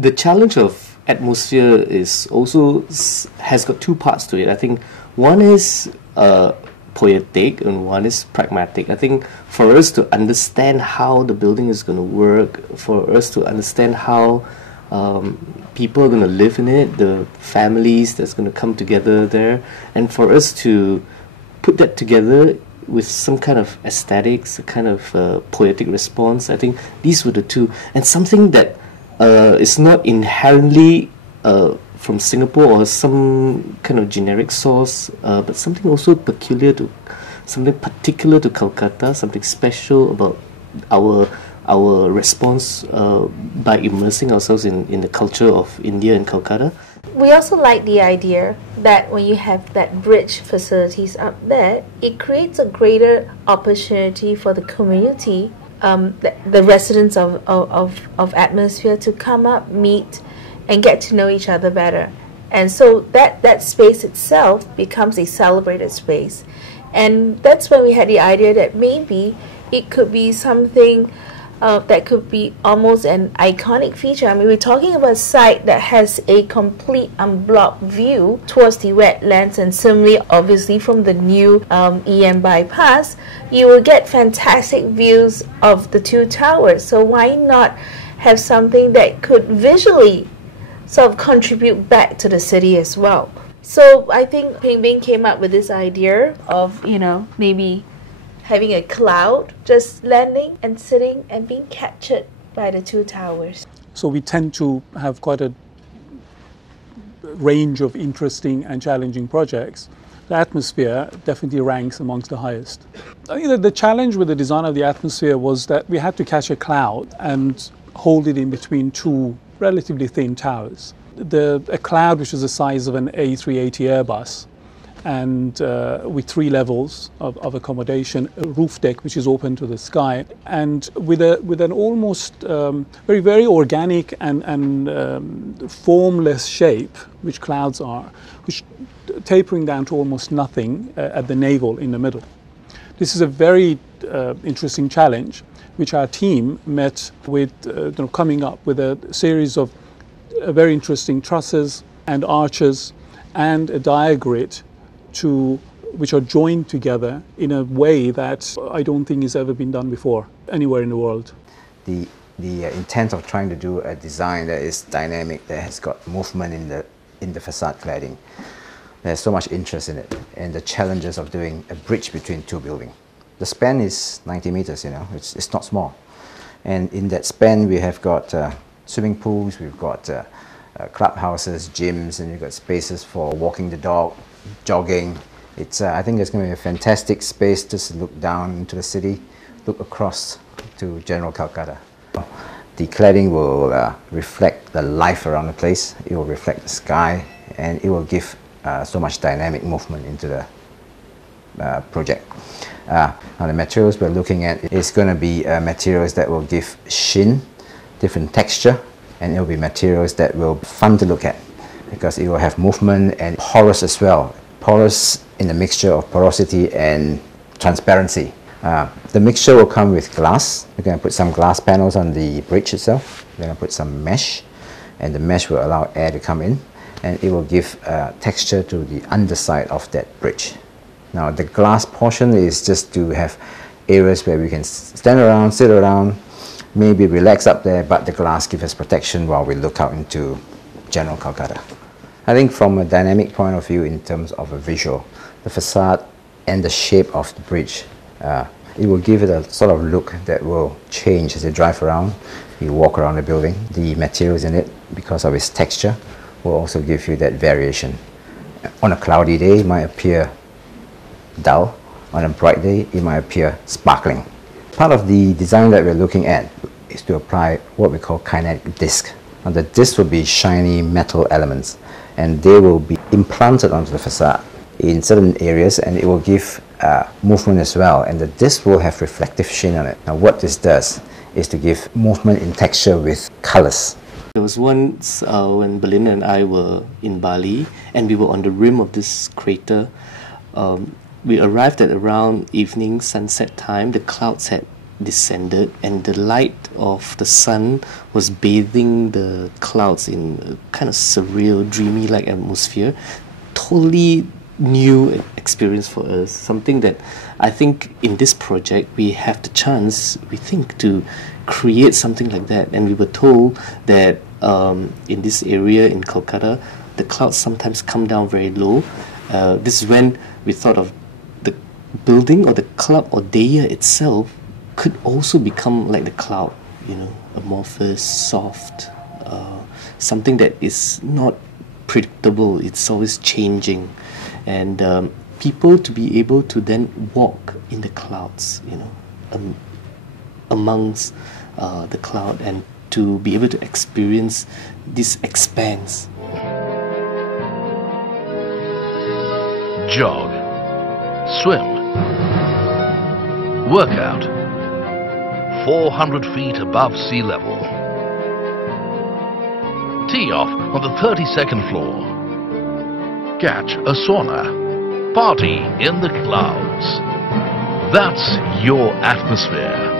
The challenge of atmosphere is also has got two parts to it. I think one is poetic and one is pragmatic. I think for us to understand how the building is going to work, for us to understand how people are going to live in it, the families that's going to come together there, and for us to put that together with some kind of aesthetics, a kind of poetic response, I think these were the two. And something that is not inherently from Singapore or some kind of generic source, but something also peculiar to, something particular to Kolkata, something special about our response by immersing ourselves in the culture of India and Kolkata. We also like the idea that when you have that bridge facilities up there, it creates a greater opportunity for the community, the residents of atmosphere to come up, meet, and get to know each other better. And so that space itself becomes a celebrated space. And that's when we had the idea that maybe it could be something that could be almost an iconic feature. I mean, we're talking about a site that has a complete unblocked view towards the wetlands, and similarly, obviously, from the new EM bypass, you will get fantastic views of the two towers. So why not have something that could visually sort of contribute back to the city as well? So I think Ping Bing came up with this idea of, maybe having a cloud just landing and sitting and being captured by the two towers. So we tend to have quite a range of interesting and challenging projects. The atmosphere definitely ranks amongst the highest. I think that the challenge with the design of the atmosphere was that we had to catch a cloud and hold it in between two relatively thin towers. A cloud which is the size of an A380 Airbus, and with 3 levels of accommodation, a roof deck which is open to the sky, and with an almost very, very organic and formless shape, which clouds are, which tapering down to almost nothing at the navel in the middle. This is a very interesting challenge, which our team met with coming up with a series of very interesting trusses and arches and a diagrid which are joined together in a way that I don't think has ever been done before anywhere in the world. The intent of trying to do a design that is dynamic, that has got movement in the facade cladding. There's so much interest in it, and the challenges of doing a bridge between two buildings. The span is 90 meters, it's not small. And in that span we have got swimming pools, we've got clubhouses, gyms, and you've got spaces for walking the dog, jogging. I think it's going to be a fantastic space just to look down into the city, look across to general Kolkata. The cladding will reflect the life around the place, it will reflect the sky, and it will give so much dynamic movement into the project. Now the materials we're looking at is going to be materials that will give sheen, different texture, and it will be materials that will be fun to look at because it will have movement and porous as well. Porous in a mixture of porosity and transparency. The mixture will come with glass. We're going to put some glass panels on the bridge itself. We're going to put some mesh, and the mesh will allow air to come in, and it will give texture to the underside of that bridge. Now the glass portion is just to have areas where we can stand around, sit around, maybe relax up there, but the glass gives us protection while we look out into general Kolkata. I think from a dynamic point of view, in terms of a visual, the facade and the shape of the bridge, it will give it a sort of look that will change as you drive around, you walk around the building. The materials in it, because of its texture, will also give you that variation. On a cloudy day, it might appear dull. On a bright day, it might appear sparkling. Part of the design that we're looking at is to apply what we call kinetic disc. Now the disc will be shiny metal elements, and they will be implanted onto the facade in certain areas, and it will give movement as well, and the disc will have reflective sheen on it. Now what this does is to give movement in texture with colors. There was once when Belinda and I were in Bali, and we were on the rim of this crater. We arrived at around evening sunset time. The clouds had descended, and the light of the sun was bathing the clouds in a kind of surreal, dreamy-like atmosphere. Totally new experience for us, something that I think in this project we have the chance, we think, to create something like that. And we were told that in this area in Kolkata, the clouds sometimes come down very low. This is when we thought of the building or the club or DEYA itself could also become like the cloud, you know, amorphous, soft, something that is not predictable, it's always changing. And people to be able to then walk in the clouds, you know, amongst the cloud, and to be able to experience this expanse. Jog, swim, workout, 400 feet above sea level. Tee off on the 32nd floor. Catch a sauna. Party in the clouds. That's your atmosphere.